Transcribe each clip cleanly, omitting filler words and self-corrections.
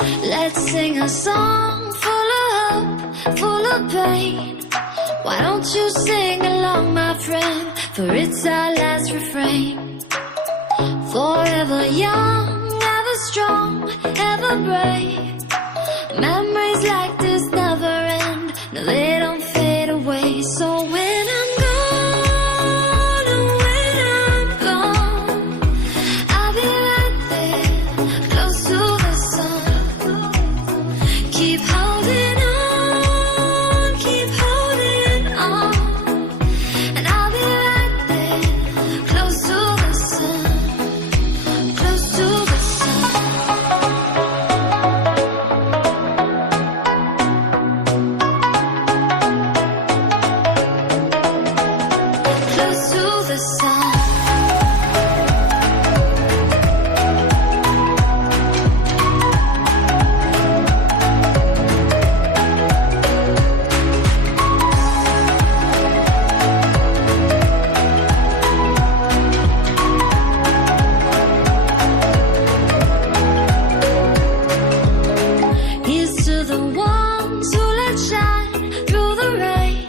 Let's sing a song full of hope, full of pain. Why don't you sing along, my friend? For it's our last refrain. Forever young, ever strong, ever brave. Memories like this never end. No, they don't fade away. So when I'm gone, oh, when I'm gone, I'll be right there, close to the sun. Keep holding on, keep holding on. And I'll be right there, close to the sun, close to the sun. Close to the sun. Here's to the ones who let shine through the rain,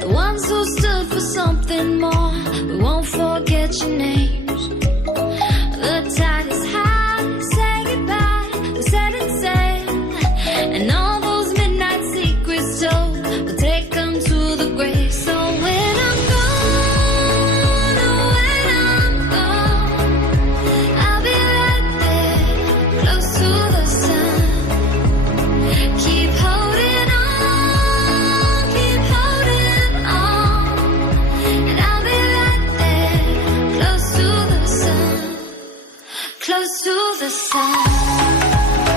the ones who stood for something more. We won't forget your names. The tide is high, say goodbye, we set it sail, and all those midnight secrets told, we'll take them to the grave. So when I'm gone, oh, when I'm gone, I'll be right there, close to the sun. Keep holding on, keep holding on. And I'll be right there, close to the sun, close to the sun. Close to the sun.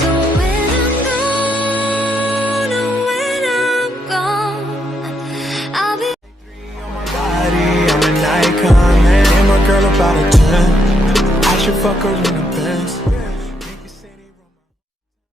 So when I'm gone, oh, when I'm gone, I'll be On my body, I'm an icon, man. And my girl about a 10. I should fuck her in the Benz.